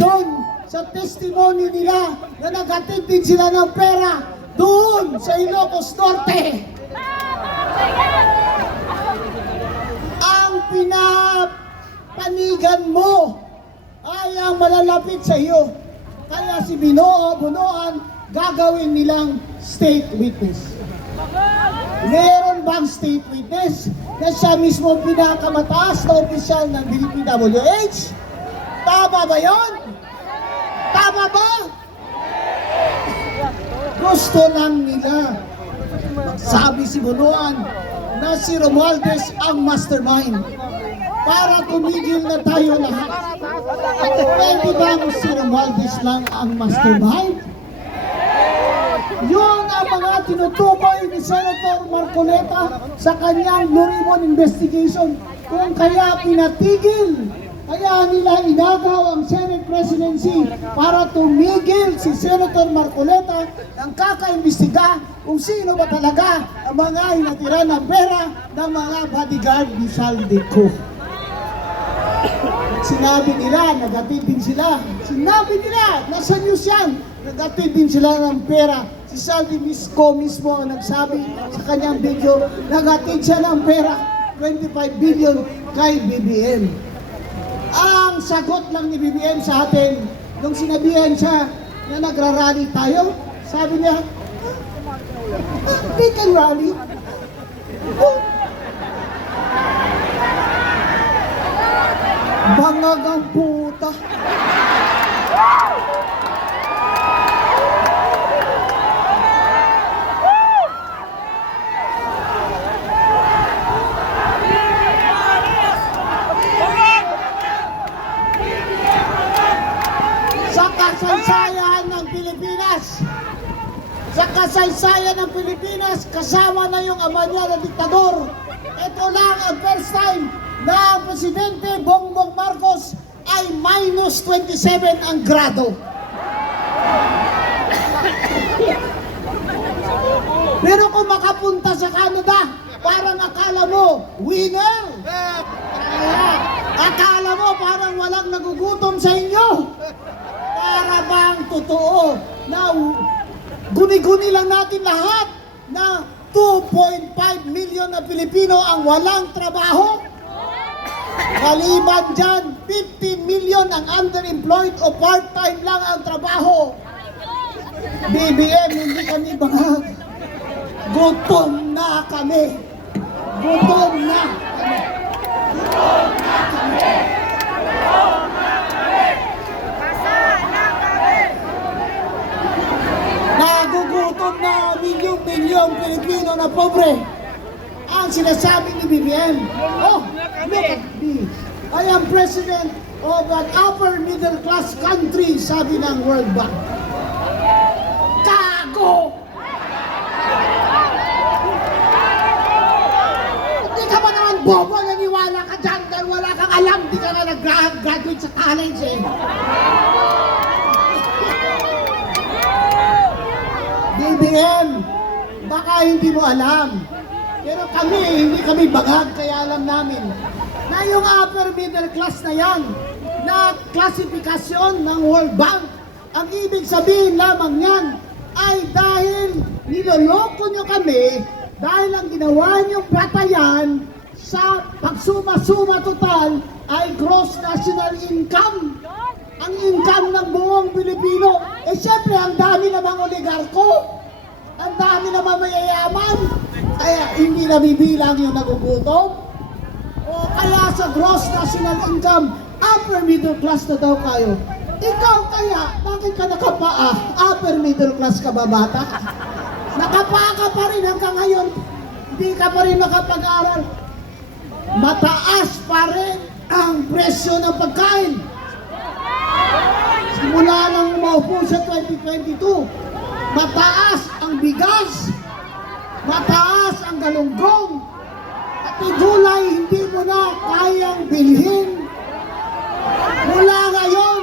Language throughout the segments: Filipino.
doon sa testimony nila na naghatid din sila ng pera doon sa Ilocos Norte. Ang pinapanigan mo ay ang malalapit sa iyo. Kaya si Bunoan gagawin nilang state witness. Meron bang state witness na siya mismo ang pinakamataas na opisyal ng DPWH? Tama ba yun? Tama ba? Gusto lang nila magsabi si Bunoan na si Romualdez ang mastermind para tumigil na tayo lahat. Pwede bang si Romualdez lang ang mastermind? Yun ang mga tinutukoy ni Senator Marcoleta sa kanyang Blue Ribbon investigation. Kung kaya pinatigil, kaya nila inagaw ang Senate presidency para tumigil si Senator Marcoleta ng kakaimbestiga kung sino ba talaga ang mga hinatira ng pera ng mga bodyguard ni Saldico. Sinabi nila, nagatid din sila. Sinabi nila, nasa news yan, nagatid din sila ng pera. Si Saldi Misco mismo ang nagsabi sa kanyang video, nagatid siya ng pera, 25 billion kay BBM. Ang sagot lang ni BBM sa atin, nung sinabihan siya na nagrarally tayo, sabi niya, we can rally. Bangag ang puta. Sa kasaysayan ng Pilipinas, kasama na yung ama niya na diktador. Ito lang ang first time na ang Presidente Bongbong Marcos ay minus 27 ang grado. Pero kung makapunta sa Canada, parang akala mo, winner! Akala mo parang walang nagugutom sa inyo. Para bang totoo na guni-guni lang natin lahat na 2.5 million na Pilipino ang walang trabaho? Maliban dyan, 15 million ang underemployed o part-time lang ang trabaho. BBM, hindi kami bangag. Gutom na kami. Gutom na kami. Gutom na kami. Gutom na kami. Nagugutom na milyong-milyong Pilipino na pobre. Ang sinasabi ni BBM, oh, look at me. I am president of an upper middle class country, sabi ng World Bank. Kago! Hindi ka ba naman bobo, naniwala ka dyan dahil wala kang alam, di ka na nag-graduate sa college eh. BBM, baka hindi mo alam. Pero kami, hindi kami bagag, kaya alam namin na yung upper middle class na yan, na klasifikasyon ng World Bank, ang ibig sabihin lamang yan ay dahil niloloko nyo kami, dahil ang ginawa nyo batayan sa pagsuma-suma total ay gross national income. Ang income ng buong Pilipino. Eh syempre, ang dami namang oligarko. Ang dami namang mayayaman. Kaya hindi nabibilang yung nagugutom. O kaya sa gross national income, upper middle class na daw kayo. Ikaw kaya, bakit ka nakapaa? Upper middle class ka ba, bata? Nakapaa ka pa rin hanggang ngayon. Hindi ka pa rin nakapag-aral. Mataas pa rin ang presyo ng pagkain. Simula nang maupo sa 2022, mataas ang bigas, mataas ang galunggong, at gulay hindi mo na kayang bilhin. Mula ngayon,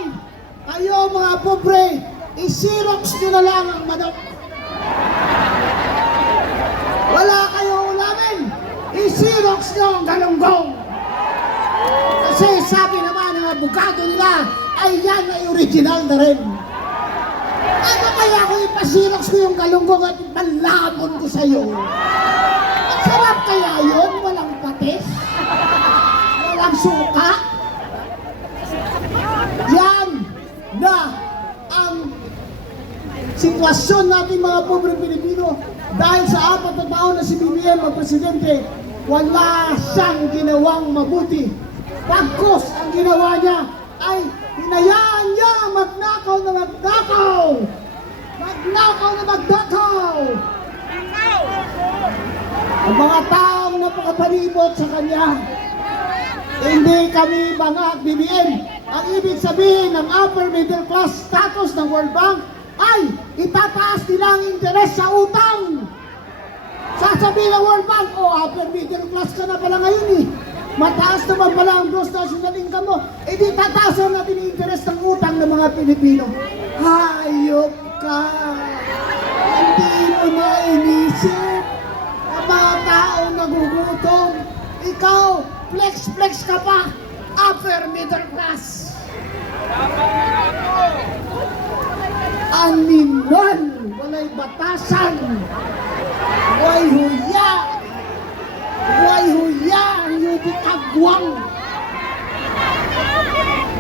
kayo mga pobre, i-xerox nyo na lang ang manok. Wala kayong ulamin, i-xerox nyo ang galunggong. Kasi sabi naman ng abogado nila, ay yan ay original na rin. Ano kaya kung ipasirox ko yung galunggong at ipalamon ko sa'yo? Masarap kaya yun? Walang patis? Walang suka? Yan na ang sitwasyon natin mga pobre Pilipino dahil sa 4 na taon na si BBM ang presidente, wala siyang ginawang mabuti. Pagkos ang ginawa niya ay hinayaan niya magnakaw na magnakaw! Magnakaw na magnakaw! Ang mga taong napakapalibot sa kanya, hindi kami bangag BBM. Ang ibig sabihin ng upper middle class status ng World Bank ay itataas nila ang interes sa utang. Sasabihin ng World Bank, upper middle class ka na pala ngayon eh. Mataas naman pala ang gross national income mo. E di tataasan natin yung interes ng utang ng mga Pilipino. Hayop ka! Hindi mo na inisip ang mga taong nagugutom. Ikaw, flex-flex ka pa, upper middle class. Animal, walay batasan, way huya, hindi kagwang.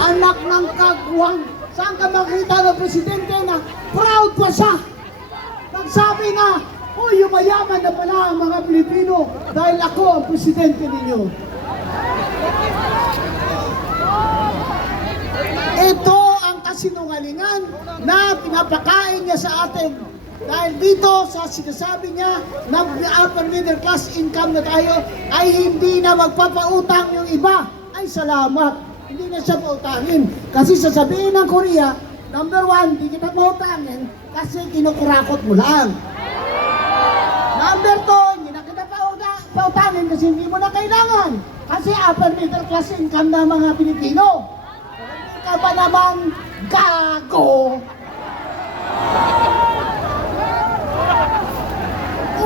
Anak ng kagwang. Saan ka makita ng presidente na proud pa siya? Nagsabi na, yumayaman na pala ang mga Pilipino dahil ako ang presidente ninyo. Ito ang kasinungalingan na pinapakain niya sa atin. Dahil dito sa sinasabi niya na upper middle class income na tayo ay hindi na magpapautang yung iba. Ay salamat, hindi na siya pautangin. Kasi sasabihin ng Korea, number 1, hindi kita pautangin kasi kinukurakot mo lang. Number 2, hindi na kita pautangin kasi hindi mo na kailangan. Kasi upper middle class income na mga Pilipino. Hindi ka ba naman gago?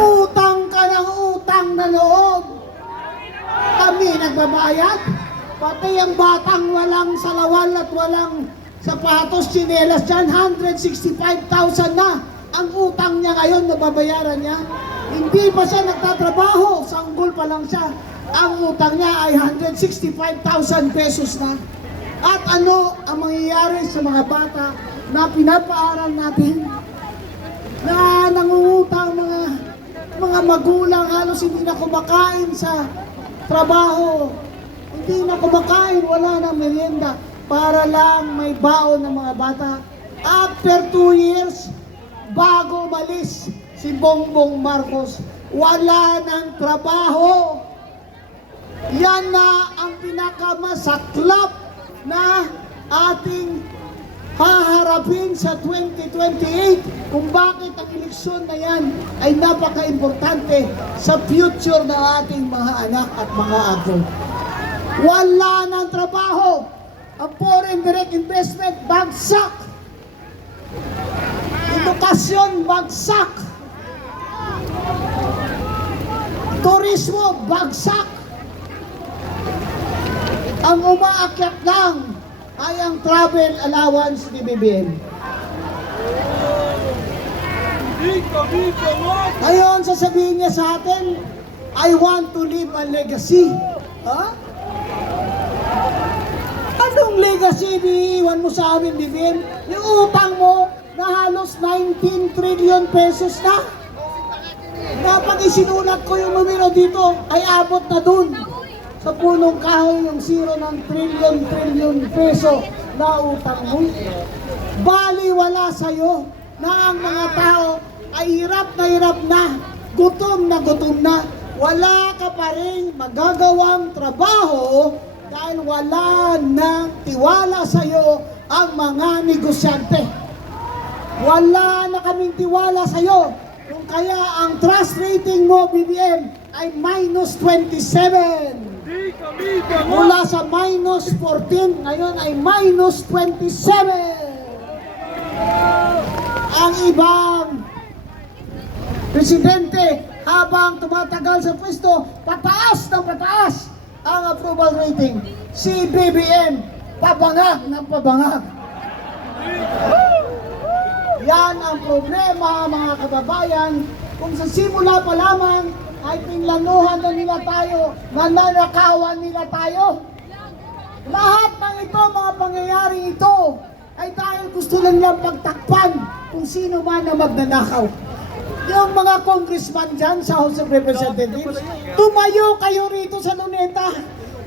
Utang ka ng utang na loob. Kami nagbabayad. Pati ang batang walang salawal at walang sapatos, tsinelas dyan, 165,000 na ang utang niya ngayon na babayaran niya. Hindi pa siya nagtatrabaho, sanggol pa lang siya. Ang utang niya ay 165,000 pesos na. At ano ang mangyayari sa mga bata na pinapaaral natin? Na nangungutang mga magulang, halos hindi na kumakain sa trabaho. Hindi na kumakain, wala na merienda para lang may baon ng mga bata. After 2 years, bago umalis si Bongbong Marcos, wala ng trabaho. Yan na ang pinakamasaklap na ating haharapin sa 2028 kung bakit ang eleksyon na yan ay napaka-importante sa future ng ating mga anak at mga apo. Wala ng trabaho. Ang foreign direct investment, bagsak. Edukasyon, bagsak. Turismo, bagsak. Ang umaakyat lang ay ang travel allowance ni BBM. Ngayon, sasabihin niya sa atin, I want to leave a legacy. Ha? Anong legacy iniiwan mo sa amin, BBM? Yung utang mo na halos 19 trillion pesos na. Kapag isinulat ko yung numero dito, ay abot na dun. Sa punong kahoy yung zero ng trillion peso na utang mo. Bali wala sa'yo na ang mga tao ay hirap na, gutom na. Wala ka pa rin magagawang trabaho dahil wala nang tiwala sa'yo ang mga negosyante. Wala na kaming tiwala sa'yo. Kung kaya ang trust rating mo, BBM, ay minus 27. Mula sa minus 14, ngayon ay minus 27. Ang ibang presidente, habang tumatagal sa pwesto, pataas ng pataas ang approval rating. Si BBM, pabangag ng pabangag. Yan ang problema, mga kababayan, kung sa simula pa lamang ay pinlanuhan na nila tayo, nananakawan nila tayo. Lahat ng ito, mga pangyayaring ito, ay dahil gusto lang nilang pagtakpan kung sino man ang magnanakaw. Yung mga congressman dyan sa House of Representatives, tumayo kayo rito sa Luneta.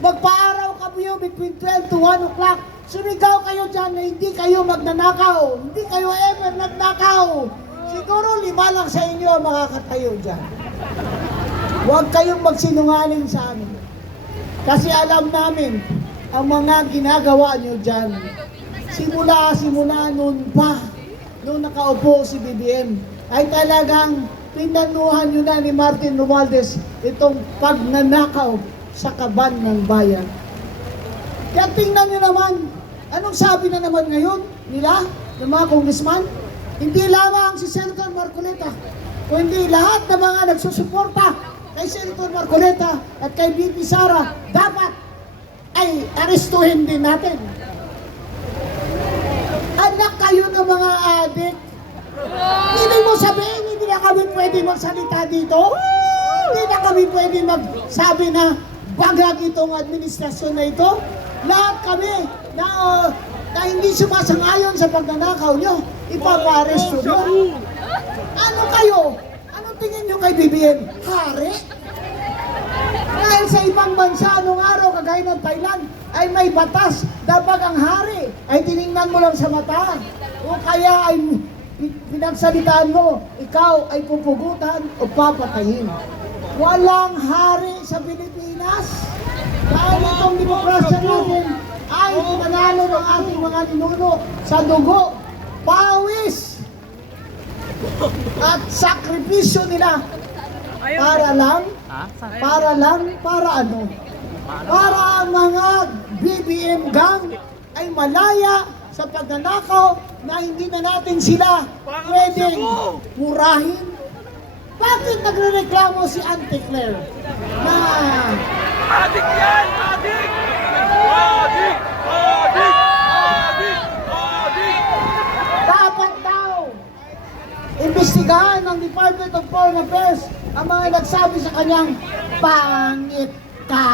Magpaaraw kayo between 12 to 1 o'clock. Sumigaw kayo dyan na hindi kayo magnanakaw. Hindi kayo ever nagnakaw. Siguro 5 lang sa inyo ang makakatayo dyan. Huwag kayong magsinungaling sa amin. Kasi alam namin ang mga ginagawa nyo dyan. Simula noon pa, noong nakaupo si BBM, ay talagang pinanuhan nyo na ni Martin Romualdez itong pagnanakaw sa kaban ng bayan. Kaya tingnan nyo naman, anong sabi na naman ngayon nila, ng mga congressman? Hindi lamang si Senator Marcoleta, kundi lahat ng mga nagsusuporta kay Senator Marcoleta at kay VP Sara, dapat ay arestuhin din natin. Anak kayo ng mga adik. Hindi mo sabihin, hindi na kami pwede magsalita dito. Hindi na kami pwede magsabi na bagag itong administrasyon na ito. Lahat kami na hindi sumasang-ayon sa pagnanakaw nyo, ipapa-aresto nyo. Ano kayo? Anong tingin nyo kay BBM? Hari? Dahil sa ibang bansa nung araw, kagaya ng Thailand, ay may batas. Dapat ang hari ay tiningnan mo lang sa mata. O kaya ay pinagsalitaan mo, ikaw ay pupugutan o papatayin. Walang hari sa Pilipinas. Dahil itong demokrasya natin ay pinanalo ng ating mga ninuno sa dugo, pawis, at sakripisyo nila. Para ano? Para ang mga BBM gang ay malaya sa pagnanakaw na hindi na natin sila pwedeng murahin. Bakit nagrereklamo si Auntie Claire na adik yan! Adik! Adik! Adik! Adik! Adik! dapat daw imbestigahan ng Department of Foreign Affairs ang mga nagsabi sa kanyang pangit ka?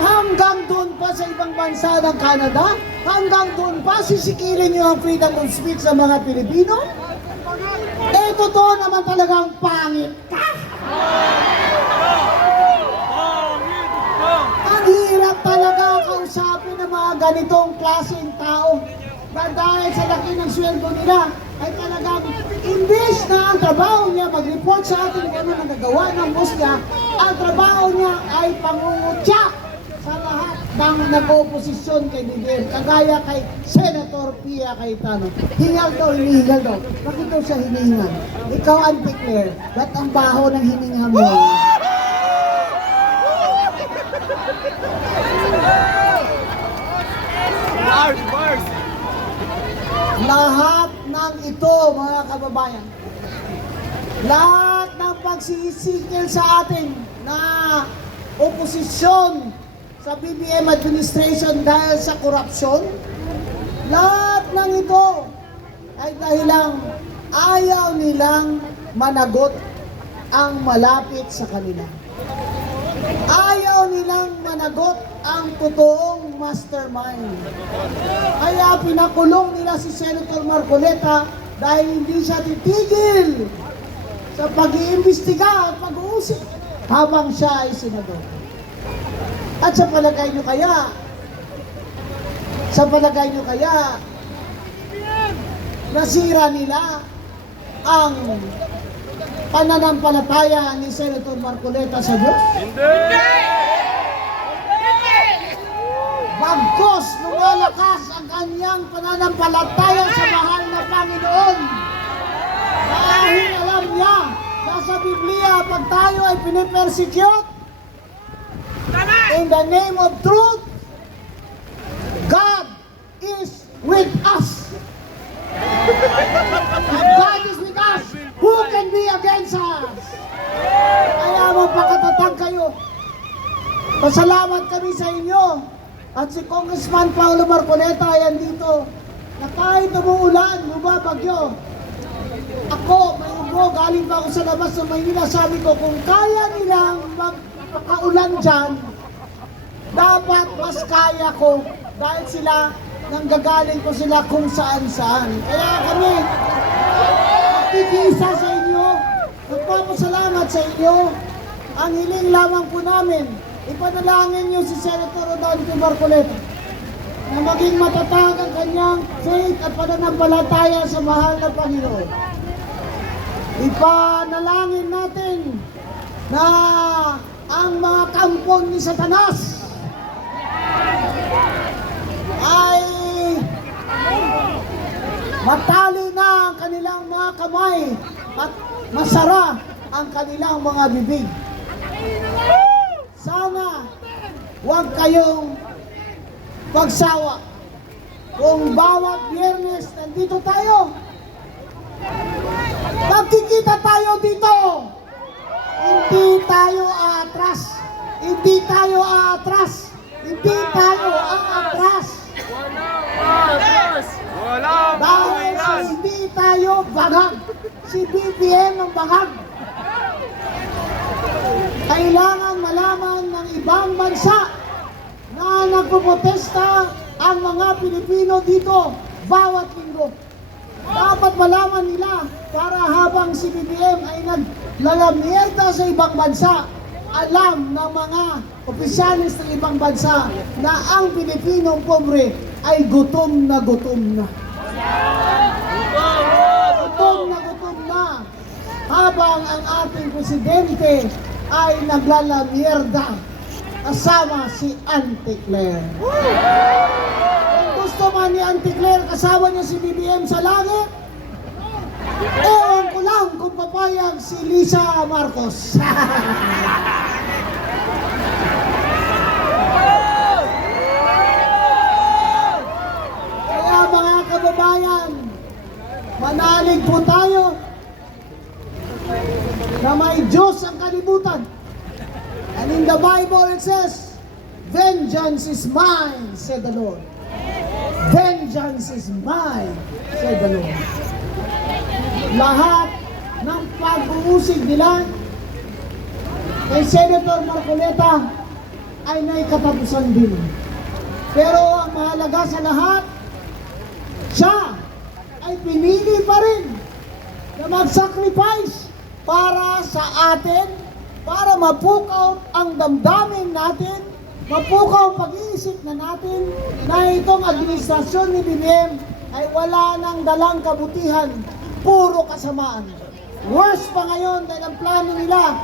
Hanggang doon pa sa ibang bansa ng Canada, hanggang doon pa sisikilin nyo ang freedom of speech ng mga Pilipino? Eh, totoo naman talagang pangit ka. Ang hirap talaga kausapin ng mga ganitong klaseng tao na dahil sa laki ng sweldo nila ay talagang imbes na ang trabaho niya mag-report sa atin kung ano nagagawa ng boss niya, ang trabaho niya ay pangungutya sa lahat ng nag-oposisyon kay BBM, kagaya kay Senator Pia Cayetano. Hingal daw, hinihingal daw. Bakit daw siya hinihingal? Ikaw, Auntie Claire, ba't ang baho ng hininga mo? Bars! Lahat ng ito, mga kababayan, lahat ng pagsisikil sa atin na oposisyon sa BBM administration dahil sa korupsyon, lahat ng ito ay dahilang ayaw nilang managot ang malapit sa kanila. Ayaw nilang managot ang totoong mastermind. Kaya pinakulong nila si Senator Marcoleta dahil hindi siya titigil sa pag-iimbestiga at pag-uusip habang siya ay senador. At sa palagay nyo kaya, nasira nila ang pananampalataya ni Senator Marcoleta sa Diyos? Hindi! Bagkos lumalakas ang kanyang pananampalataya sa mahal na Panginoon. Dahil alam niya na sa Biblia, pag tayo ay pinipersecute, in the name of truth, God is with us. If God is with us, can be against us. Kaya magpakatatag kayo. Pasalamat kami sa inyo. At si Congressman Paulo Marcoleta ay andito na kahit umuulan, bumabagyo. Ako, may ugo, galing pa ako sa labas ng Maynila. Sabi ko, kung kaya nilang magpakaulan dyan, dapat mas kaya ko dahil sila, nanggagaling ko sila kung saan-saan. Kaya kami, nakikiisa sa inyo, nagpapasalamat sa inyo. Ang hiling lamang po namin, ipanalangin niyo si Senator Rodolfo Marcoleta na maging matatag ang kanyang faith at pananampalataya sa mahal na Panginoon. Ipanalangin natin na ang mga kampon ni Satanas ay matali na ang kanilang mga kamay at masara ang kanilang mga bibig. Sana huwag kayong magsawa. Kung bawat Biyernes nandito tayo, magkikita tayo dito. Hindi tayo aatras. Hindi tayo aatras. Hindi tayo aatras. Walang Dahil hindi tayo bagag. Si BBM ang bagag. Kailangan malaman ng ibang bansa na nagpuprotesta ang mga Pilipino dito bawat linggo. Dapat malaman nila para habang si BBM ay naglalamierda sa ibang bansa, alam ng mga opisyalis ng ibang bansa na ang Pilipinong pobre ay gutom na gutom na. Gutom na gutom na. Habang ang ating presidente ay naglalamierda kasama si Auntie Claire. Kung gusto man ni Auntie Claire kasama niya si BBM sa langit, ewan ko lang kung papayag si Lisa Marcos. Kaya mga kababayan, manalig po tayo na may Diyos ang kalibutan. And in the Bible it says, vengeance is mine, said the Lord. Vengeance is mine, said the Lord. Lahat ng pag-uusig nila kay Senator Marcoleta ay naikatapusan din. Pero ang mahalaga sa lahat, siya ay pinili pa rin na mag-sacrifice para sa atin, para mapukaw ang damdamin natin, mapukaw pag-iisip na natin na itong administrasyon ni BBM ay wala nang dalang kabutihan, puro kasamaan. Worse pa ngayon dahil ang plano nila,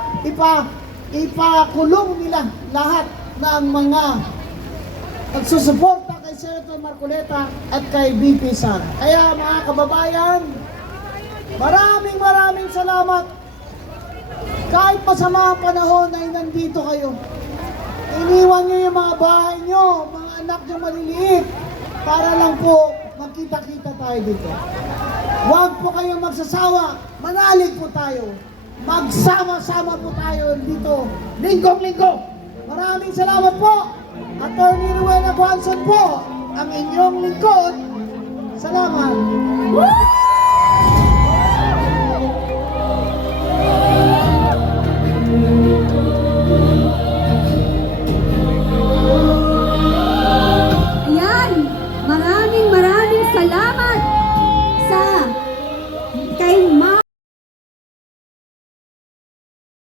ipakulong nila lahat ng mga nagsusuporta kay Senator Marcoleta at kay BP Sara. Kaya mga kababayan, maraming salamat. Kahit masama ang panahon ay nandito kayo. Iniwan nyo yung mga bahay nyo, mga anak nyo maliliit, para lang po magkita-kita tayo dito. Huwag po kayong magsasawa, manalig po tayo. Magsama-sama po tayo dito, linggong-linggo. Maraming salamat po. Attorney Rowena Guanzon po, ang inyong lingkod. Salamat. Ayan, maraming salamat